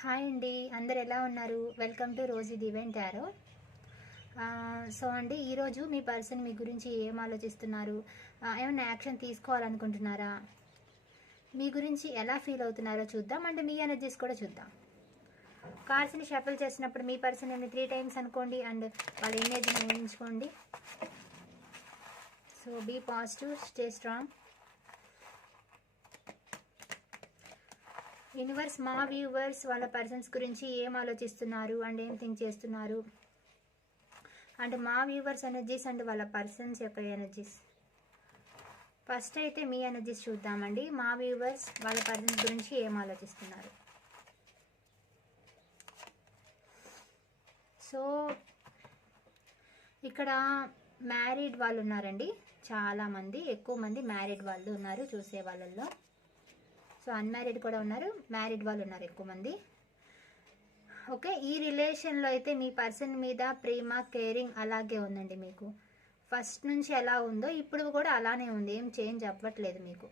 Hi అండి, అందరు ఎలా ఉన్నారు? Welcome to rosy divine tarot. So అండి, ఈరోజు మీ పర్సన్ మీ గురించి ఏం ఆలోచిస్తున్నారు, ఏమైనా యాక్షన్ తీసుకోవాలనుకుంటున్నారా, మీ గురించి ఎలా ఫీల్ అవుతున్నారో చూద్దాం. అంటే మీ ఎనర్జీస్ కూడా చూద్దాం. కార్డ్స్ని షఫల్ చేసినప్పుడు మీ పర్సన్ ఏమి 3 టైమ్స్ అనుకోండి అండ్ వాళ్ళ ఇమేజ్ని ఊహించుకోండి. So be positive, stay strong. Universe, మా వ్యూవర్స్ వాళ్ళ పర్సన్స్ గురించి ఏం ఆలోచిస్తున్నారు అండ్ ఏం థింక్ చేస్తున్నారు, అండ్ మా వ్యూవర్స్ ఎనర్జీస్ అండ్ వాళ్ళ పర్సన్స్ యొక్క ఎనర్జీస్. ఫస్ట్ అయితే మీ ఎనర్జీస్ చూద్దామండి. మా వ్యూవర్స్ వాళ్ళ పర్సన్స్ గురించి ఏం ఆలోచిస్తున్నారు. సో ఇక్కడ మ్యారీడ్ వాళ్ళు ఉన్నారండి, చాలామంది, ఎక్కువ మంది మ్యారీడ్ వాళ్ళు ఉన్నారు చూసే వాళ్ళల్లో. సో అన్మ్యారీడ్ కూడా ఉన్నారు, మ్యారీడ్ వాళ్ళు ఉన్నారు ఎక్కువ మంది. ఓకే, ఈ రిలేషన్లో అయితే మీ పర్సన్ మీద ప్రేమ, కేరింగ్ అలాగే ఉందండి. మీకు ఫస్ట్ నుంచి ఎలా ఉందో ఇప్పుడు కూడా అలానే ఉంది, ఏం చేంజ్ అవ్వట్లేదు మీకు.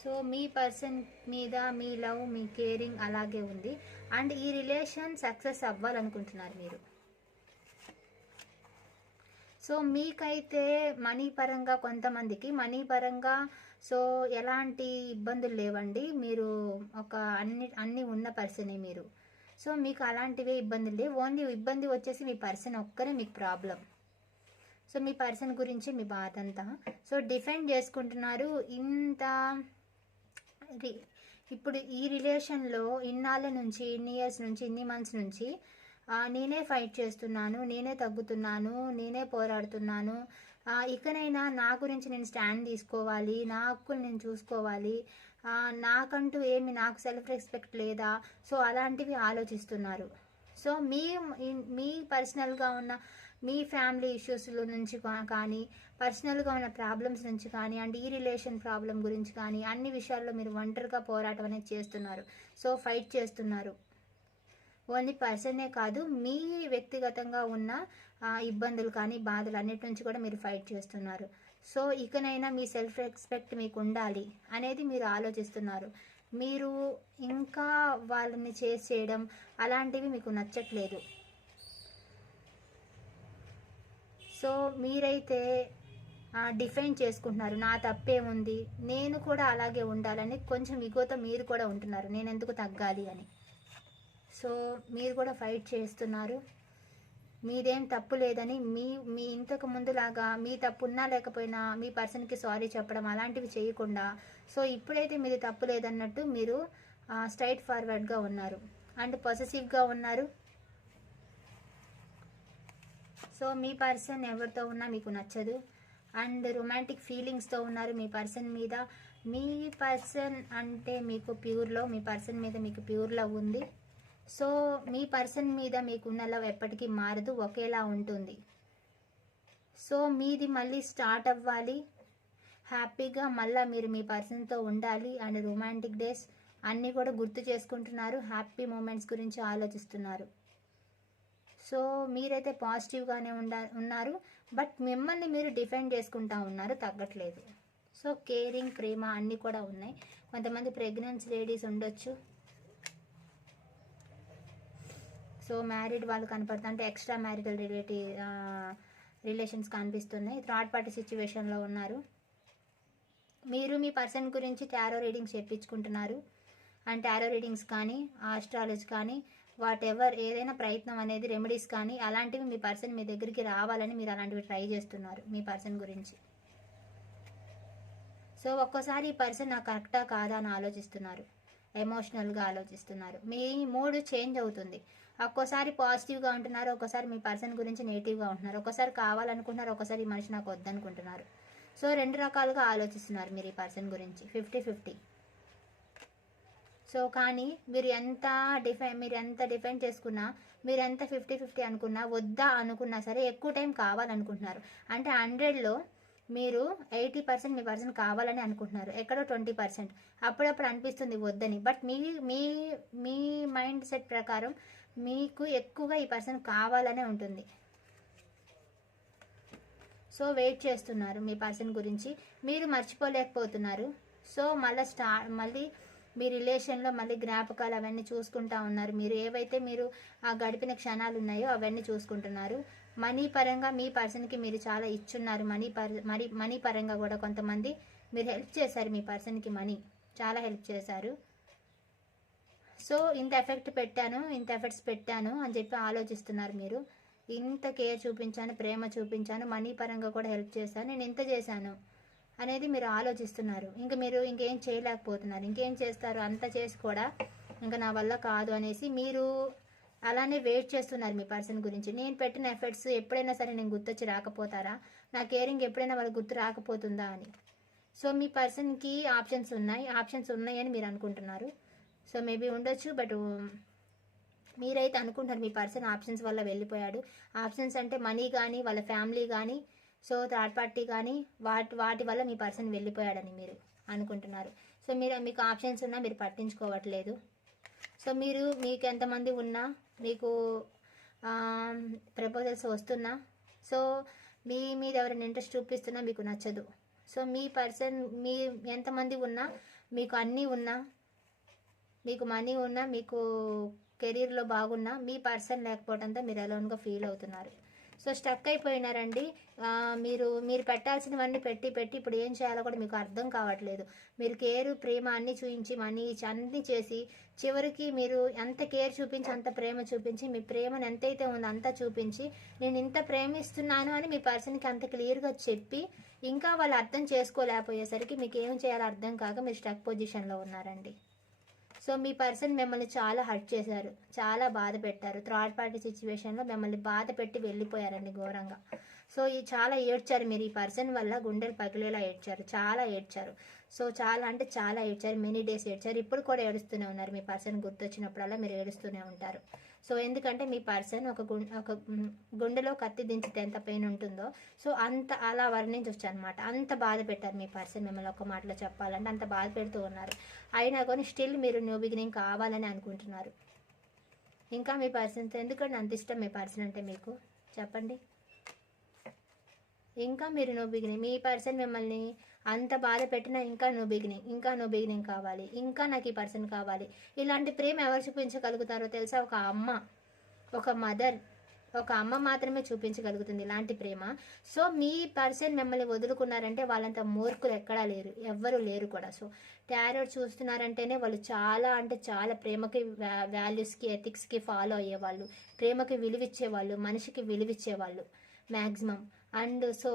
సో మీ పర్సన్ మీద మీ లవ్, మీ కేరింగ్ అలాగే ఉంది. అండ్ ఈ రిలేషన్ సక్సెస్ అవ్వాలనుకుంటున్నారు మీరు. సో మీకైతే మనీ పరంగా, కొంతమందికి మనీ పరంగా సో ఎలాంటి ఇబ్బందులు లేవండి. మీరు ఒక అన్ని ఉన్న పర్సనే మీరు. సో మీకు అలాంటివే ఇబ్బందులు లేవు. ఓన్లీ ఇబ్బంది వచ్చేసి మీ పర్సన్ ఒక్కరే మీకు ప్రాబ్లం. సో మీ పర్సన్ గురించి మీ బాధ అంతా. సో డిఫెండ్ చేసుకుంటున్నారు. ఇప్పుడు ఈ రిలేషన్లో ఇన్నాళ్ళ నుంచి, ఇన్ని ఇయర్స్ నుంచి, ఇన్ని మంత్స్ నుంచి నేనే ఫైట్ చేస్తున్నాను, నేనే తగ్గుతున్నాను, నేనే పోరాడుతున్నాను, ఇకనైనా నా గురించి నేను స్టాండ్ తీసుకోవాలి, నా హక్కులు నేను చూసుకోవాలి, నాకంటూ ఏమి, నాకు సెల్ఫ్ రెస్పెక్ట్ లేదా, సో అలాంటివి ఆలోచిస్తున్నారు. సో మీ పర్సనల్గా ఉన్న మీ ఫ్యామిలీ ఇష్యూస్ నుంచి కానీ, పర్సనల్గా ఉన్న ప్రాబ్లమ్స్ నుంచి కానీ, అండ్ ఈ రిలేషన్ ప్రాబ్లం గురించి కానీ, అన్ని విషయాల్లో మీరు ఒంటరిగా పోరాటం అనేది చేస్తున్నారు. సో ఫైట్ చేస్తున్నారు. ఓన్లీ పర్సనే కాదు, మీ వ్యక్తిగతంగా ఉన్న ఇబ్బందులు కానీ, బాధలు అన్నిటి నుంచి కూడా మీరు ఫైట్ చేస్తున్నారు. సో ఇకనైనా మీ సెల్ఫ్ రెస్పెక్ట్ మీకు ఉండాలి అనేది మీరు ఆలోచిస్తున్నారు. మీరు ఇంకా వాళ్ళని చేయడం అలాంటివి మీకు నచ్చట్లేదు. సో మీరైతే డిఫైన్ చేసుకుంటున్నారు, నా తప్పేముంది, నేను కూడా అలాగే ఉండాలని కొంచెం ఇగోతో మీరు కూడా ఉంటున్నారు, నేను ఎందుకు తగ్గాలి అని. సో మీరు కూడా ఫైట్ చేస్తున్నారు. మీదేం తప్పు లేదని, మీ ఇంతకు ముందులాగా మీ తప్పు ఉన్నా లేకపోయినా మీ పర్సన్కి సారీ చెప్పడం అలాంటివి చేయకుండా, సో ఇప్పుడైతే మీది తప్పు లేదన్నట్టు మీరు స్ట్రైట్ ఫార్వర్డ్గా ఉన్నారు అండ్ పొసెసివ్గా ఉన్నారు. సో మీ పర్సన్ ఎవరితో ఉన్నా మీకు నచ్చదు అండ్ రొమాంటిక్ ఫీలింగ్స్తో ఉన్నారు మీ పర్సన్ మీద. మీ పర్సన్ అంటే మీకు ప్యూర్ లవ్, మీ పర్సన్ మీద మీకు ప్యూర్ లవ్ ఉంది. సో మీ పర్సన్ మీద మీకున్న లవ్ ఎప్పటికీ మారదు, ఒకేలా ఉంటుంది. సో మీది మళ్ళీ స్టార్ట్ అవ్వాలి, హ్యాపీగా మళ్ళీ మీరు మీ పర్సన్తో ఉండాలి అండ్ రొమాంటిక్ డేస్ అన్నీ కూడా గుర్తు చేసుకుంటున్నారు, హ్యాపీ మూమెంట్స్ గురించి ఆలోచిస్తున్నారు. సో మీరైతే పాజిటివ్గానే ఉన్నారు, బట్ మిమ్మల్ని మీరు డిఫెండ్ చేసుకుంటా ఉన్నారు, తగ్గట్లేదు. సో కేరింగ్, ప్రేమ అన్నీ కూడా ఉన్నాయి. కొంతమంది ప్రెగ్నెన్సీ లేడీస్ ఉండొచ్చు. సో మ్యారీడ్ వాళ్ళు కనపడతా అంటే ఎక్స్ట్రా మ్యారిటల్ రిలేషన్స్ కనిపిస్తున్నాయి. థర్డ్ పార్టీ సిచ్యువేషన్లో ఉన్నారు. మీరు మీ పర్సన్ గురించి టారో రీడింగ్స్ చెప్పించుకుంటున్నారు అండ్ టారో రీడింగ్స్ కానీ, ఆస్ట్రాలజీ కానీ, వాట్ ఎవర్ ఏదైనా ప్రయత్నం అనేది, రెమెడీస్ కానీ అలాంటివి మీ పర్సన్ మీ దగ్గరికి రావాలని మీరు అలాంటివి ట్రై చేస్తున్నారు మీ పర్సన్ గురించి. సో ఒక్కోసారి ఈ పర్సన్ నాకు కరెక్టా కాదా అని ఆలోచిస్తున్నారు, ఎమోషనల్గా ఆలోచిస్తున్నారు. మీ మూడ్ చేంజ్ అవుతుంది. ఒక్కోసారి పాజిటివ్గా ఉంటున్నారు, ఒక్కోసారి మీ పర్సన్ గురించి నెగిటివ్గా ఉంటున్నారు, ఒక్కోసారి కావాలనుకుంటున్నారు, ఒక్కోసారి ఈ మనిషి నాకు వద్దనుకుంటున్నారు. సో 2 రకాలుగా ఆలోచిస్తున్నారు మీరు ఈ పర్సన్ గురించి, 50-50. సో కానీ మీరు ఎంత డిఫెండ్ చేసుకున్నా, మీరు ఎంత 50-50 అనుకున్నా, వద్దా అనుకున్నా సరే ఎక్కువ టైం కావాలనుకుంటున్నారు. అంటే 100లో మీరు 80% మీ పర్సన్ కావాలని అనుకుంటున్నారు, ఎక్కడో 20%. అప్పుడప్పుడు అనిపిస్తుంది వద్దని, బట్ మీ మైండ్ సెట్ ప్రకారం మీకు ఎక్కువగా ఈ పర్సన్ కావాలనే ఉంటుంది. సో వెయిట్ చేస్తున్నారు మీ పర్సన్ గురించి, మీరు మర్చిపోలేకపోతున్నారు. సో మళ్ళీ మీ రిలేషన్లో మళ్ళీ జ్ఞాపకాలు అవన్నీ చూసుకుంటా ఉన్నారు. మీరు ఏవైతే మీరు ఆ గడిపిన క్షణాలు ఉన్నాయో అవన్నీ చూసుకుంటున్నారు. మనీ పరంగా మీ పర్సన్కి మీరు చాలా ఇచ్చున్నారు. మనీ పరంగా కూడా కొంతమంది మీరు హెల్ప్ చేశారు. మీ పర్సన్కి చాలా హెల్ప్ చేశారు. సో ఇంత ఎఫెక్ట్స్ పెట్టాను అని చెప్పి ఆలోచిస్తున్నారు మీరు. ఇంత కేర్ చూపించాను, ప్రేమ చూపించాను, మనీ పరంగా కూడా హెల్ప్ చేశాను, నేను ఇంత చేశాను అనేది మీరు ఆలోచిస్తున్నారు. మీరు ఇంకేం చేయలేకపోతున్నారు. ఇంకేం చేస్తారు, అంత చేసి కూడా ఇంకా నా వల్ల కాదు అనేసి మీరు అలానే వెయిట్ చేస్తున్నారు మీ పర్సన్ గురించి. నేను పెట్టిన ఎఫర్ట్స్ ఎప్పుడైనా సరే నేను గుర్తొచ్చి రాకపోతారా, నా కేరింగ్ ఎప్పుడైనా వాళ్ళకి గుర్తు రాకపోతుందా అని. సో మీ పర్సన్కి ఆప్షన్స్ ఉన్నాయని మీరు అనుకుంటున్నారు. సో మేబీ ఉండొచ్చు, బట్ మీరైతే అనుకుంటారు మీ పర్సన్ ఆప్షన్స్ వల్ల వెళ్ళిపోయాడు. ఆప్షన్స్ అంటే మనీ కానీ, వాళ్ళ ఫ్యామిలీ కానీ, సో థర్డ్ పార్టీ కానీ, వాటి వల్ల మీ పర్సన్ వెళ్ళిపోయాడని మీరు అనుకుంటున్నారు. సో మీకు ఆప్షన్స్ ఉన్నా మీరు పట్టించుకోవట్లేదు. సో మీకు ఎంతమంది ఉన్నా, మీకు ప్రపోజల్స్ వస్తున్నా, సో మీ మీద ఎవరైనా ఇంట్రెస్ట్ చూపిస్తున్నా మీకు నచ్చదు. సో మీ పర్సన్ ఎంతమంది ఉన్నా, మీకు అన్నీ ఉన్నా, మీకు మనీ ఉన్నా, మీకు కెరీర్లో బాగున్నా, మీ పర్సన్ లేకపోవడంతో మీరు అలోన్గా ఫీల్ అవుతున్నారు. సో స్టక్ అయిపోయినారండి. మీరు పెట్టాల్సినవన్నీ పెట్టి ఇప్పుడు ఏం చేయాలో కూడా మీకు అర్థం కావట్లేదు. మీరు కేరు, ప్రేమ అన్నీ చూపించి, మనీ అన్నీ చేసి, చివరికి మీరు ఎంత కేర్ చూపించి, అంత ప్రేమ చూపించి, మీ ప్రేమను ఎంతైతే ఉందో అంతా చూపించి, నేను ఇంత ప్రేమిస్తున్నాను అని మీ పర్సన్కి అంత క్లియర్గా చెప్పి, ఇంకా వాళ్ళు అర్థం చేసుకోలేకపోయేసరికి మీకు ఏం చేయాలో అర్థం కాక మీరు స్టక్ పొజిషన్లో ఉన్నారండి. సో మీ పర్సన్ మిమ్మల్ని చాలా హర్ట్ చేశారు, చాలా బాధ పెట్టారు. థర్డ్ పార్టీ సిచ్యువేషన్లో మిమ్మల్ని బాధ పెట్టి వెళ్ళిపోయారండి ఘోరంగా. సో చాలా ఏడ్చారు మీరు. ఈ పర్సన్ వల్ల గుండెలు పగిలేలా ఏడ్చారు, చాలా ఏడ్చారు. సో చాలా ఏడ్చారు, మెనీ డేస్ ఏడ్చారు. ఇప్పుడు కూడా ఏడుస్తూనే ఉన్నారు. మీ పర్సన్ గుర్తొచ్చినప్పుడల్లా మీరు ఏడుస్తూనే ఉంటారు. సో ఎందుకంటే మీ పర్సన్ ఒక గుండెలో కత్తి దించితే ఎంత పెయిన్ ఉంటుందో, సో అలా వర్ణించవచ్చు అనమాట. అంత బాధ పెట్టారు మీ పర్సన్ మిమ్మల్ని. ఒక మాటలో చెప్పాలంటే అంత బాధ పెడుతూ ఉన్నారు. అయినా కానీ స్టిల్ మీరు న్యూ బిగినింగ్ కావాలని అనుకుంటున్నారు. ఇంకా మీ పర్సన్తో ఎందుకంటే అంత ఇష్టం మీ పర్సన్ అంటే మీకు చెప్పండి. ఇంకా మీరు న్యూ బిగినింగ్, మీ పర్సన్ మిమ్మల్ని అంత బాధ పెట్టినా ఇంకా న్యూ బిగినింగ్ కావాలి, ఇంకా నాకు ఈ పర్సన్ కావాలి. ఇలాంటి ప్రేమ ఎవరు చూపించగలుగుతారో తెలుసా? ఒక మదర్, ఒక అమ్మ మాత్రమే చూపించగలుగుతుంది ఇలాంటి ప్రేమ. సో మీ పర్సన్ మిమ్మల్ని వదులుకున్నారంటే వాళ్ళంత మూర్ఖులు ఎక్కడా లేరు, ఎవ్వరూ లేరు కూడా. సో టారోట్ చూస్తున్నారంటేనే వాళ్ళు చాలా ప్రేమకి, వాల్యూస్కి, ఎథిక్స్కి ఫాలో అయ్యేవాళ్ళు, ప్రేమకి విలువిచ్చేవాళ్ళు, మనిషికి విలువిచ్చేవాళ్ళు మ్యాక్సిమం. అండ్ సో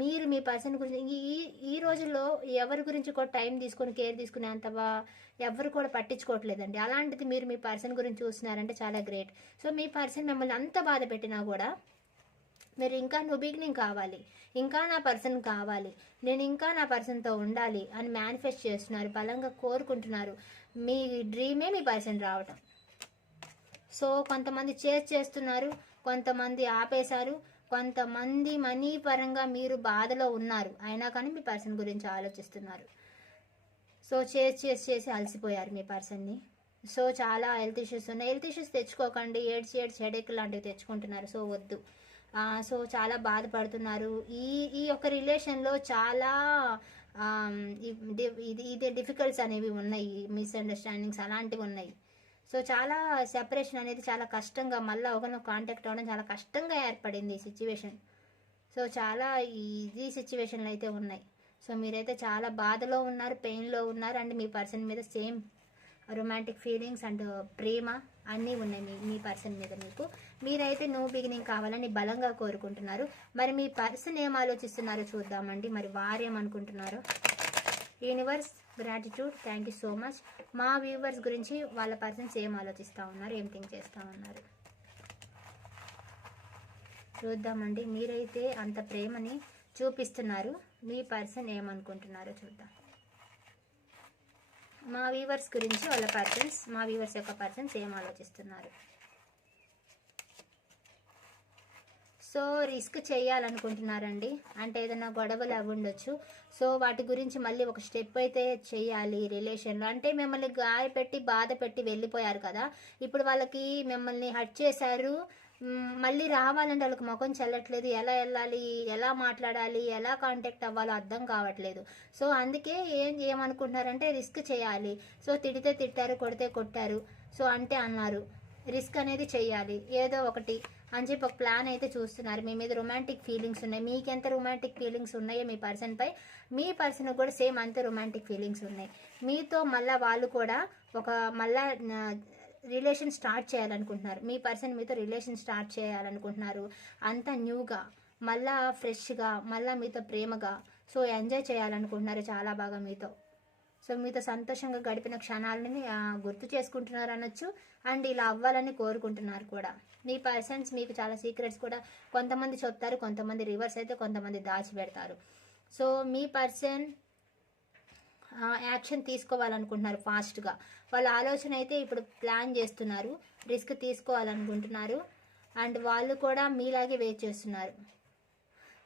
మీరు మీ పర్సన్ గురించి ఈ రోజుల్లో ఎవరి గురించి కూడా టైం తీసుకొని కేర్ తీసుకునే అంత ఎవరు కూడా పట్టించుకోవట్లేదండి. అలాంటిది మీరు మీ పర్సన్ గురించి చూస్తున్నారంటే చాలా గ్రేట్. సో మీ పర్సన్ మిమ్మల్ని అంత బాధ పెట్టినా కూడా మీరు ఇంకా న్యూ బిగినింగ్ కావాలి, ఇంకా నా పర్సన్ కావాలి, నేను ఇంకా నా పర్సన్తో ఉండాలి అని మేనిఫెస్ట్ చేస్తున్నారు, బలంగా కోరుకుంటున్నారు. మీ డ్రీమే మీ పర్సన్ రావటం. సో కొంతమంది చేస్తున్నారు, కొంతమంది ఆపేశారు, కొంతమంది మనీ పరంగా మీరు బాధలో ఉన్నారు, అయినా కానీ మీ పర్సన్ గురించి ఆలోచిస్తున్నారు. సో చేసి అలసిపోయారు మీ పర్సన్ని. సో చాలా హెల్త్ ఇష్యూస్ ఉన్నాయి. హెల్త్ ఇష్యూస్ తెచ్చుకోకండి, ఏడ్చి హెడేక్ లాంటివి తెచ్చుకుంటున్నారు. సో వద్దు. సో చాలా బాధపడుతున్నారు. ఈ యొక్క రిలేషన్లో చాలా ఇది డిఫికల్ట్స్ అనేవి ఉన్నాయి, మిస్అండర్స్టాండింగ్స్ అలాంటివి ఉన్నాయి. సో చాలా సెపరేషన్ అనేది చాలా కష్టంగా, మళ్ళీ ఒకరిని కాంటాక్ట్ అవ్వడం చాలా కష్టంగా ఏర్పడింది ఈ సిచ్యువేషన్. సో చాలా ఈజీ సిచ్యువేషన్లు అయితే ఉన్నాయి. సో మీరైతే చాలా బాధలో ఉన్నారు, పెయిన్లో ఉన్నారు. అండ్ మీ పర్సన్ మీద సేమ్ రొమాంటిక్ ఫీలింగ్స్ అండ్ ప్రేమ అన్నీ ఉన్నాయి మీ పర్సన్ మీద. మీరైతే న్యూ బిగినింగ్ కావాలని బలంగా కోరుకుంటున్నారు. మరి మీ పర్సన్ ఏం ఆలోచిస్తున్నారో చూద్దామండి. మరి వారేమనుకుంటున్నారో. Universe, gratitude, thank you so much. మా వ్యూవర్స్ గురించి వాళ్ళ పర్సన్స్ ఏం ఆలోచిస్తూ ఉన్నారు, ఏం థింక్ చేస్తూ ఉన్నారు చూద్దామండి. మీరైతే అంత ప్రేమని చూపిస్తున్నారు, మీ పర్సన్ ఏమనుకుంటున్నారో చూద్దాం. మా వ్యూవర్స్ గురించి మా వ్యూవర్స్ యొక్క పర్సన్స్ ఏం ఆలోచిస్తున్నారు. సో రిస్క్ చేయాలనుకుంటున్నారండి, అంటే ఏదైనా గొడవలు అవి ఉండొచ్చు. సో వాటి గురించి మళ్ళీ ఒక స్టెప్ అయితే చేయాలి రిలేషన్లో. అంటే మిమ్మల్ని గాయపెట్టి బాధ పెట్టి వెళ్ళిపోయారు కదా, ఇప్పుడు వాళ్ళకి మిమ్మల్ని హర్ట్ చేశారు, మళ్ళీ రావాలంటే వాళ్ళకి ముఖం చెల్లట్లేదు, ఎలా వెళ్ళాలి, ఎలా మాట్లాడాలి, ఎలా కాంటాక్ట్ అవ్వాలో అర్థం కావట్లేదు. సో అందుకే ఏమనుకుంటున్నారంటే రిస్క్ చేయాలి. సో తిడితే తిట్టారు, కొడితే కొట్టారు, సో అంటే అన్నారు, రిస్క్ అనేది చెయ్యాలి ఏదో ఒకటి అని చెప్పి ఒక ప్లాన్ అయితే చూస్తున్నారు. మీ మీద రొమాంటిక్ ఫీలింగ్స్ ఉన్నాయి. మీకు ఎంత రొమాంటిక్ ఫీలింగ్స్ ఉన్నాయో మీ పర్సన్పై, మీ పర్సన్ కూడా సేమ్ అంతే రొమాంటిక్ ఫీలింగ్స్ ఉన్నాయి మీతో. మళ్ళీ వాళ్ళు కూడా ఒక మళ్ళా రిలేషన్ స్టార్ట్ చేయాలనుకుంటున్నారు. మీ పర్సన్ మీతో రిలేషన్ స్టార్ట్ చేయాలనుకుంటున్నారు. అంతా న్యూగా, మళ్ళా ఫ్రెష్గా, మళ్ళీ మీతో ప్రేమగా, సో ఎంజాయ్ చేయాలనుకుంటున్నారు చాలా బాగా మీతో. సో మీతో సంతోషంగా గడిపిన క్షణాలని గుర్తు చేసుకుంటున్నారు అనొచ్చు. అండ్ ఇలా అవ్వాలని కోరుకుంటున్నారు కూడా. మీ పర్సన్స్ మీకు చాలా సీక్రెట్స్ కూడా కొంతమంది చెప్తారు, కొంతమంది రివర్స్ అయితే కొంతమంది దాచిపెడతారు. సో మీ పర్సన్ యాక్షన్ తీసుకోవాలనుకుంటున్నారు ఫాస్ట్గా. వాళ్ళ ఆలోచన అయితే ఇప్పుడు ప్లాన్ చేస్తున్నారు, రిస్క్ తీసుకోవాలనుకుంటున్నారు. అండ్ వాళ్ళు కూడా మీలాగే వెయిట్ చేస్తున్నారు.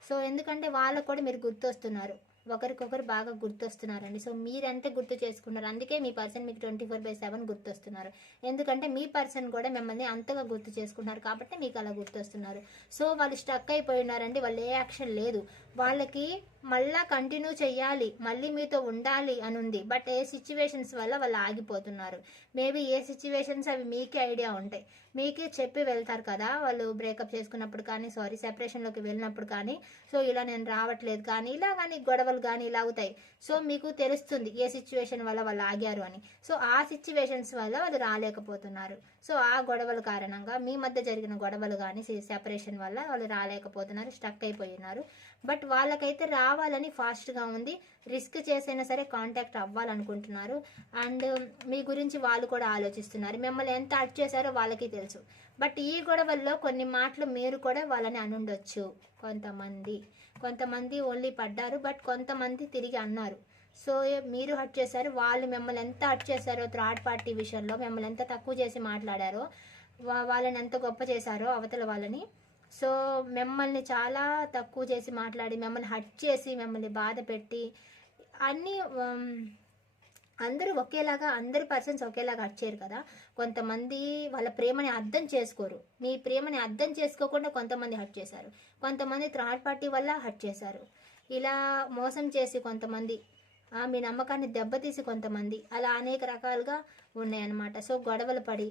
సో ఎందుకంటే వాళ్ళకు కూడా మీరు గుర్తొస్తున్నారు, ఒకరికొకరు బాగా గుర్తొస్తున్నారండి. సో మీరంటే గుర్తు చేసుకున్నారు, అందుకే మీ పర్సన్ మీకు 24/7 గుర్తొస్తున్నారు. ఎందుకంటే మీ పర్సన్ కూడా మిమ్మల్ని అంతగా గుర్తు చేసుకున్నారు కాబట్టి మీకు అలా గుర్తొస్తున్నారు. సో వాళ్ళు స్టక్ అయిపోయినారండి, వాళ్ళు ఏ యాక్షన్ లేదు, వాళ్ళకి మళ్ళా కంటిన్యూ చెయ్యాలి, మళ్ళీ మీతో ఉండాలి అని ఉంది. బట్ ఏ సిచ్యువేషన్స్ వల్ల వాళ్ళు ఆగిపోతున్నారు. మేబీ ఏ సిచ్యువేషన్స్ అవి మీకే ఐడియా ఉంటాయి, మీకే చెప్పి వెళ్తారు కదా వాళ్ళు బ్రేకప్ చేసుకున్నప్పుడు కానీ, సెపరేషన్లోకి వెళ్ళినప్పుడు కానీ, సో ఇలా నేను రావట్లేదు కానీ, ఇలా కానీ గొడవలు కానీ ఇలా అవుతాయి. సో మీకు తెలుస్తుంది ఏ సిచ్యువేషన్ వల్ల వాళ్ళు ఆగారు అని. సో ఆ సిచ్యువేషన్స్ వల్ల వాళ్ళు రాలేకపోతున్నారు. సో ఆ గొడవల కారణంగా, మీ మధ్య జరిగిన గొడవలు కానీ సెపరేషన్ వల్ల వాళ్ళు రాలేకపోతున్నారు, స్టక్ అయిపోయినారు. బట్ వాళ్ళకైతే రావాలని ఫాస్ట్గా ఉంది, రిస్క్ చేసైనా సరే కాంటాక్ట్ అవ్వాలనుకుంటున్నారు. అండ్ మీ గురించి వాళ్ళు కూడా ఆలోచిస్తున్నారు. మిమ్మల్ని ఎంత హర్ట్ చేశారో వాళ్ళకి తెలుసు. బట్ ఈ గొడవల్లో కొన్ని మాటలు మీరు కూడా వాళ్ళని అనుండొచ్చు. కొంతమంది ఓన్లీ పడ్డారు, బట్ కొంతమంది తిరిగి అన్నారు. సో మీరు హర్ట్ చేశారు, వాళ్ళు మిమ్మల్ని ఎంత హర్ట్ చేశారో, థర్డ్ పార్టీ విషయంలో మిమ్మల్ని ఎంత తక్కువ చేసి మాట్లాడారో, వాళ్ళని ఎంత గొప్ప చేశారో అవతల వాళ్ళని. సో మిమ్మల్ని చాలా తక్కువ చేసి మాట్లాడి, మిమ్మల్ని హర్ట్ చేసి, మిమ్మల్ని బాధ పెట్టి, అన్నీ అందరూ ఒకేలాగా, అందరి పర్సన్స్ ఒకేలాగా హర్ట్ చేయరు కదా. కొంతమంది వాళ్ళ ప్రేమని అర్థం చేసుకోరు. మీ ప్రేమని అర్థం చేసుకోకుండా కొంతమంది హర్ట్ చేశారు, కొంతమంది థర్డ్ పార్టీ వల్ల హర్ట్ చేశారు. ఇలా మోసం చేసి కొంతమంది, మీ నమ్మకాన్ని దెబ్బతీసి కొంతమంది, అలా అనేక రకాలుగా ఉన్నాయన్నమాట. సో గొడవలు పడి,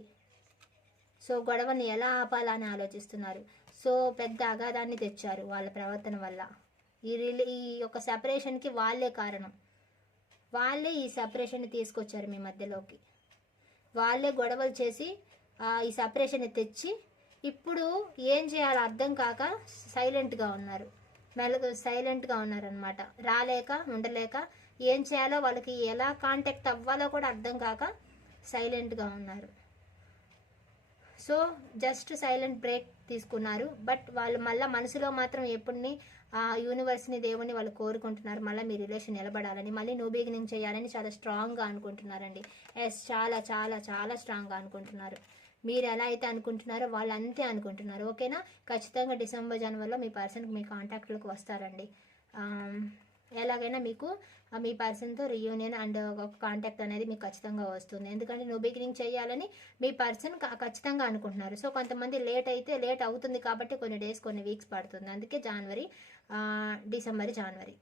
సో గొడవని ఎలా ఆపాలని ఆలోచిస్తున్నారు. సో పెద్ద అగాధాన్ని తెచ్చారు వాళ్ళ ప్రవర్తన వల్ల. ఈ యొక్క సెపరేషన్కి వాళ్ళే కారణం, వాళ్ళే ఈ సెపరేషన్ని తీసుకొచ్చారు మీ మధ్యలోకి. వాళ్ళే గొడవలు చేసి ఈ సెపరేషన్ని తెచ్చి ఇప్పుడు ఏం చేయాలో అర్థం కాక సైలెంట్గా ఉన్నారు, సైలెంట్గా ఉన్నారనమాట. రాలేక, ఉండలేక, ఏం చేయాలో వాళ్ళకి ఎలా కాంటాక్ట్ అవ్వాలో కూడా అర్థం కాక సైలెంట్గా ఉన్నారు. సో జస్ట్ సైలెంట్ బ్రేక్ తీసుకున్నారు. బట్ వాళ్ళు మళ్ళీ మనసులో మాత్రం ఎప్పుడిని యూనివర్స్ని, దేవుని వాళ్ళు కోరుకుంటున్నారు, మళ్ళీ మీ రిలేషన్ నిలబడాలని, మళ్ళీ న్యూ బిగినింగ్ చేయాలని చాలా స్ట్రాంగ్గా అనుకుంటున్నారండి. చాలా చాలా చాలా స్ట్రాంగ్గా అనుకుంటున్నారు. మీరు ఎలా అయితే అనుకుంటున్నారో వాళ్ళు అంతే అనుకుంటున్నారు. ఓకేనా? ఖచ్చితంగా డిసెంబర్, జనవరిలో మీ పర్సన్కి మీ కాంటాక్ట్లోకి వస్తారండి. ఎలాగైనా మీకు మీ పర్సన్తో రియూనియన్ అండ్ ఒక కాంటాక్ట్ అనేది మీకు ఖచ్చితంగా వస్తుంది. ఎందుకంటే న్యూ బిగినింగ్ చేయాలని మీ పర్సన్ ఖచ్చితంగా అనుకుంటున్నారు. సో కొంతమంది లేట్ అవుతుంది కాబట్టి కొన్ని డేస్, కొన్ని వీక్స్ పడుతుంది. అందుకే డిసెంబర్, జనవరి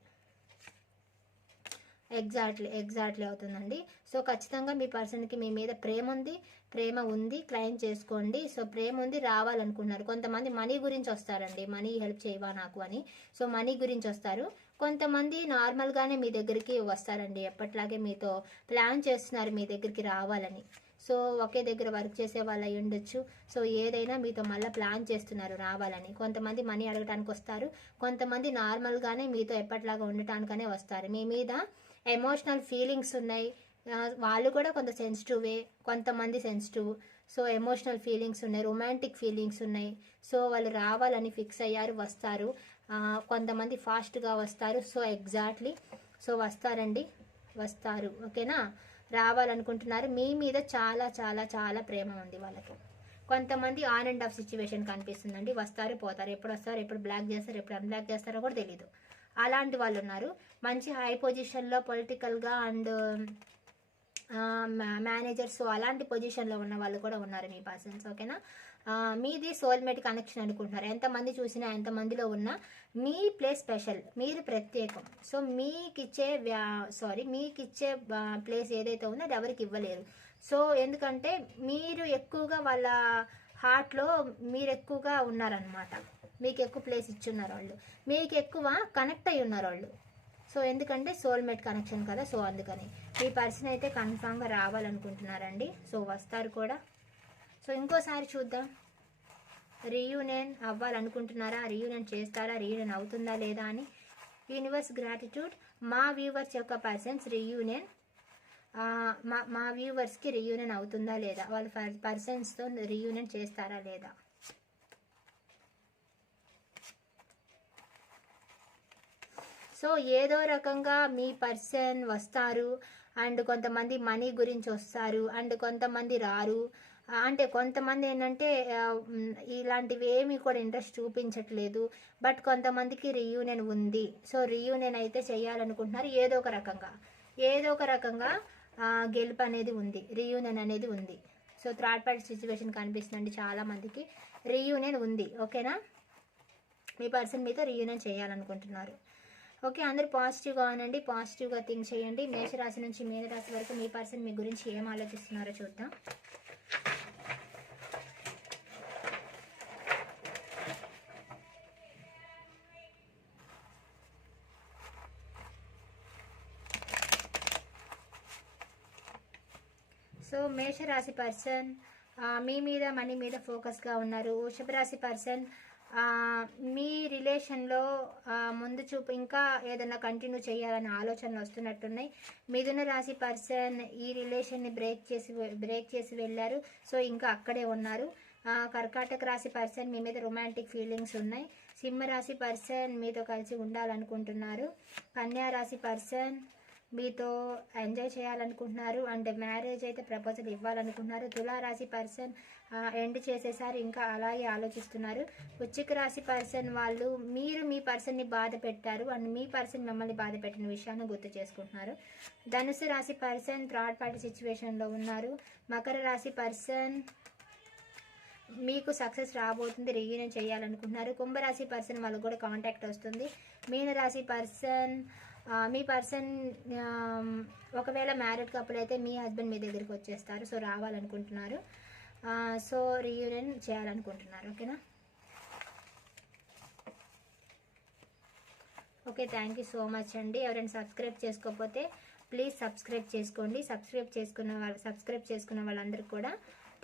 ఎగ్జాక్ట్లీ అవుతుందండి. సో ఖచ్చితంగా మీ పర్సన్కి మీ మీద ప్రేమ ఉంది, క్లెయిమ్ చేసుకోండి. సో ప్రేమ ఉంది, రావాలనుకుంటున్నారు. కొంతమంది మనీ గురించి వస్తారండి, మనీ హెల్ప్ చేయవా నాకు అని. సో మనీ గురించి వస్తారు. కొంతమంది నార్మల్గానే మీ దగ్గరికి వస్తారండి, ఎప్పట్లాగే మీతో ప్లాన్ చేస్తున్నారు మీ దగ్గరికి రావాలని. సో ఒకే దగ్గర వర్క్ చేసే వాళ్ళు అయి ఉండొచ్చు. సో ఏదైనా మీతో మళ్ళీ ప్లాన్ చేస్తున్నారు రావాలని. కొంతమంది మనీ అడగటానికి వస్తారు, కొంతమంది నార్మల్గానే మీతో ఎప్పట్లాగా ఉండటానికనే వస్తారు. మీ మీద ఎమోషనల్ ఫీలింగ్స్ ఉన్నాయి, వాళ్ళు కూడా కొంత సెన్సిటివే, కొంతమంది సెన్సిటివ్. సో ఎమోషనల్ ఫీలింగ్స్ ఉన్నాయి, రొమాంటిక్ ఫీలింగ్స్ ఉన్నాయి. సో వాళ్ళు రావాలని ఫిక్స్ అయ్యారు, వస్తారు. కొంతమంది ఫాస్ట్గా వస్తారు. సో ఎగ్జాక్ట్లీ, సో వస్తారు. ఓకేనా? రావాలనుకుంటున్నారు. మీ మీద చాలా చాలా చాలా ప్రేమ ఉంది వాళ్ళకి. కొంతమంది ఆన్ అండ్ ఆఫ్ సిచ్యువేషన్ కనిపిస్తుందండి, వస్తారు పోతారు, ఎప్పుడు వస్తారు, ఎప్పుడు బ్లాక్ చేస్తారు, ఎప్పుడు అన్బ్లాక్ చేస్తారో కూడా తెలీదు. అలాంటి వాళ్ళు ఉన్నారు. మంచి హై పొజిషన్లో పొలిటికల్గా అండ్ మేనేజర్స్ అలాంటి పొజిషన్లో ఉన్న వాళ్ళు కూడా ఉన్నారు మీ పర్సన్స్. ఓకేనా, మీది సోల్మేట్ కనెక్షన్ అనుకుంటున్నారు. ఎంతమంది చూసినా ఎంతమందిలో ఉన్నా మీ ప్లేస్ స్పెషల్, మీరు ప్రత్యేకం. సో మీకిచ్చే ప్లేస్ ఏదైతే ఉందో అది ఎవరికి ఇవ్వలేరు. సో ఎందుకంటే మీరు ఎక్కువగా వాళ్ళ హార్ట్లో మీరు ఎక్కువగా ఉన్నారనమాట. మీకు ఎక్కువ ప్లేస్ ఇచ్చున్నారు వాళ్ళు, మీకు ఎక్కువ కనెక్ట్ అయి ఉన్నారు వాళ్ళు. సో ఎందుకంటే సోల్మేట్ కనెక్షన్ కదా, సో అందుకని మీ పర్సన్ అయితే కన్ఫామ్గా రావాలనుకుంటున్నారండి. సో వస్తారు కూడా. సో ఇంకోసారి చూద్దాం, రీయూనియన్ అవ్వాలనుకుంటున్నారా, రీయూనియన్ చేస్తారా, రీయూనియన్ అవుతుందా లేదా అని. యూనివర్స్ గ్రాటిట్యూడ్, మా వ్యూవర్స్ యొక్క పర్సన్స్ రీయూనియన్, మా వ్యూవర్స్కి రీయూనియన్ అవుతుందా లేదా, వాళ్ళ పర్సన్స్తో రీయూనియన్ చేస్తారా లేదా. సో ఏదో రకంగా మీ పర్సన్ వస్తారు, అండ్ కొంతమంది మనీ గురించి వస్తారు, అండ్ కొంతమంది రారు. అంటే కొంతమంది ఏంటంటే ఇలాంటివి ఏమీ కూడా ఇంట్రెస్ట్ చూపించట్లేదు, బట్ కొంతమందికి రీయూనియన్ ఉంది. సో రీయూనియన్ అయితే చేయాలనుకుంటున్నారు. ఏదో ఒక రకంగా గెలుపు అనేది ఉంది, రీయూనియన్ అనేది ఉంది. సో థర్డ్ పార్టీ సిచ్యువేషన్ కనిపిస్తుందండి చాలామందికి, రీయూనియన్ ఉంది. ఓకేనా, మీ పర్సన్ మీతో రీయూనియన్ చేయాలనుకుంటున్నారు. ఓకే, అందరూ పాజిటివ్గా అనండి, పాజిటివ్గా థింక్ చేయండి. మేషరాశి నుంచి మీనరాశి వరకు మీ పర్సన్ మీ గురించి ఏం ఆలోచిస్తున్నారో చూద్దాం. సో మేషరాశి పర్సన్ మీ మీద మనీ మీద ఫోకస్గా ఉన్నారు. వృషభ రాశి పర్సన్ మీ రిలేషన్లో ముందు చూపు ఇంకా ఏదైనా కంటిన్యూ చేయాలనే ఆలోచనలు వస్తున్నట్టున్నాయి. మిథున రాశి పర్సన్ ఈ రిలేషన్ని బ్రేక్ చేసి వెళ్ళారు. సో ఇంకా అక్కడే ఉన్నారు. కర్కాటక రాశి పర్సన్ మీ మీద రొమాంటిక్ ఫీలింగ్స్ ఉన్నాయి. సింహరాశి పర్సన్ మీతో కలిసి ఉండాలనుకుంటున్నారు. కన్యా రాశి పర్సన్ మీతో ఎంజాయ్ చేయాలనుకుంటున్నారు, అంటే మ్యారేజ్ అయితే ప్రపోజల్ ఇవ్వాలనుకుంటున్నారు. తులారాశి పర్సన్ ఎండ్ చేసేసారి, ఇంకా అలాగే ఆలోచిస్తున్నారు. వృశ్చిక రాశి పర్సన్ వాళ్ళు మీరు మీ పర్సన్ని బాధ పెట్టారు, అండ్ మీ పర్సన్ మిమ్మల్ని బాధ పెట్టిన విషయాన్ని గుర్తు చేసుకుంటున్నారు. ధనుసు రాశి పర్సన్ థర్డ్ పార్టీ సిచ్యువేషన్లో ఉన్నారు. మకర రాశి పర్సన్ మీకు సక్సెస్ రాబోతుంది, రీయూనియన్ చేయాలనుకుంటున్నారు. కుంభరాశి పర్సన్ వాళ్ళకు కూడా కాంటాక్ట్ వస్తుంది. మీనరాశి పర్సన్ మీ పర్సన్ ఒకవేళ మ్యారీడ్ కపుల్ అయితే మీ హస్బెండ్ మీ దగ్గరికి వచ్చేస్తారు. సో రావాలనుకుంటున్నారు, సో రీయూనియన్ చేయాలనుకుంటున్నారు. ఓకేనా, okay, thank you so much అండి. ఎవరైనా సబ్స్క్రైబ్ చేసుకోకపోతే ప్లీజ్ సబ్స్క్రైబ్ చేసుకోండి. సబ్స్క్రైబ్ చేసుకున్న వాళ్ళందరికీ కూడా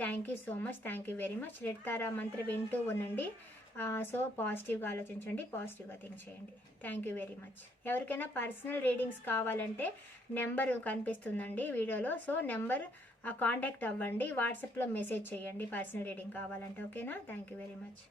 thank you so much, thank you very much. Red Tara మంత్రం వింటూ ఉండండి. సో పాజిటివ్గా ఆలోచించండి, పాజిటివ్గా థింక్ చేయండి. Thank you very much. ఎవరికైనా పర్సనల్ రీడింగ్స్ కావాలంటే నెంబర్ కనిపిస్తుందండి వీడియోలో. సో నెంబర్ కాంటాక్ట్ అవ్వండి, వాట్సాప్లో మెసేజ్ చేయండి పర్సనల్ రీడింగ్ కావాలంటే. ఓకేనా, థ్యాంక్ యూ వెరీ మచ్.